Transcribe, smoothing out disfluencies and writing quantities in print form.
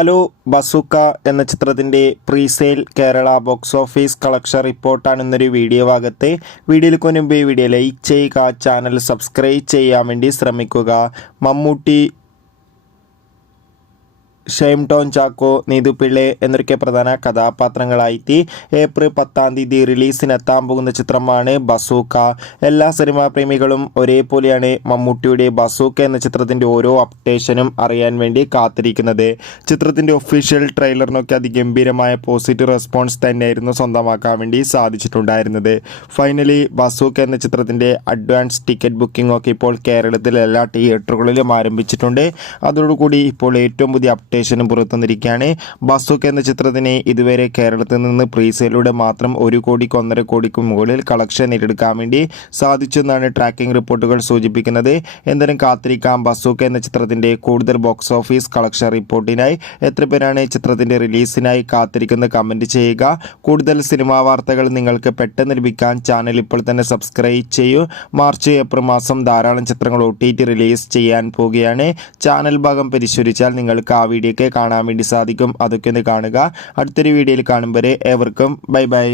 Hello bazooka എന്ന ചിത്രത്തിൻ്റെ presale Kerala box office collection റിപ്പോർട്ടാണ് ഇന്നൊരു വീഡിയോ ഭാഗത്ത്. വീഡിയോയിലേക്ക് മുൻപ് വീഡിയോ ലൈക്ക് ചെയ്യുക, ചാനൽ സബ്സ്ക്രൈബ് ചെയ്യാൻ വേണ്ടി ശ്രമിക്കുക. മമ്മൂട്ടി, ഷൈം ടോൺ ചാക്കോ, നീതു പിള്ളെ എന്നൊക്കെ പ്രധാന കഥാപാത്രങ്ങളായിട്ട് ഏപ്രിൽ 10 റിലീസിനെത്താൻ പോകുന്ന ചിത്രമാണ് ബസൂക്ക. എല്ലാ സിനിമാ പ്രേമികളും ഒരേപോലെയാണ് മമ്മൂട്ടിയുടെ ബസൂക്ക എന്ന ചിത്രത്തിൻ്റെ ഓരോ അപ്ഡേഷനും അറിയാൻ വേണ്ടി കാത്തിരിക്കുന്നത്. ചിത്രത്തിൻ്റെ ഒഫീഷ്യൽ ട്രെയിലറിനൊക്കെ അതിഗംഭീരമായ പോസിറ്റീവ് റെസ്പോൺസ് തന്നെയായിരുന്നു സ്വന്തമാക്കാൻ വേണ്ടി സാധിച്ചിട്ടുണ്ടായിരുന്നത്. ഫൈനലി ബസൂക്ക എന്ന ചിത്രത്തിൻ്റെ അഡ്വാൻസ് ടിക്കറ്റ് ബുക്കിംഗ് ഒക്കെ ഇപ്പോൾ കേരളത്തിലെ എല്ലാ തിയേറ്ററുകളിലും ആരംഭിച്ചിട്ടുണ്ട്. അതോടുകൂടി ഇപ്പോൾ ഏറ്റവും പുതിയ അപ്ഡേഷനും പുറത്തുവന്നിരിക്കുകയാണ്. ബസൂക്ക എന്ന ചിത്രത്തിന് ഇതുവരെ കേരളത്തിൽ നിന്ന് പ്രീസെയിലൂടെ മാത്രം 1 കോടിക്ക് 1.5 കോടിക്ക് മുകളിൽ കളക്ഷൻ നേടിയെടുക്കാൻ വേണ്ടി സാധിച്ചെന്നാണ് ട്രാക്കിംഗ് റിപ്പോർട്ടുകൾ സൂചിപ്പിക്കുന്നത്. എന്തായാലും കാത്തിരിക്കാം ബസൂക്ക എന്ന ചിത്രത്തിൻ്റെ കൂടുതൽ ബോക്സ് ഓഫീസ് കളക്ഷൻ റിപ്പോർട്ടിനായി. എത്ര പേരാണ് ചിത്രത്തിൻ്റെ റിലീസിനായി കാത്തിരിക്കുന്നത് കമൻറ്റ് ചെയ്യുക. കൂടുതൽ സിനിമാ വാർത്തകൾ നിങ്ങൾക്ക് പെട്ടെന്ന് ലഭിക്കാൻ ചാനൽ ഇപ്പോൾ തന്നെ സബ്സ്ക്രൈബ് ചെയ്യൂ. മാർച്ച് ഏപ്രിൽ മാസം ധാരാളം ചിത്രങ്ങൾ OTT റിലീസ് ചെയ്യാൻ പോവുകയാണ്. ചാനൽ ഭാഗം പരിശോധിച്ചാൽ നിങ്ങൾക്ക് ആ വീഡിയോ കാണാൻ വേണ്ടി സാധിക്കും. അതൊക്കെ ഒന്ന് കാണുക. അടുത്തൊരു വീഡിയോയിൽ കാണും വരെ ഏവർക്കും ബൈ ബൈ.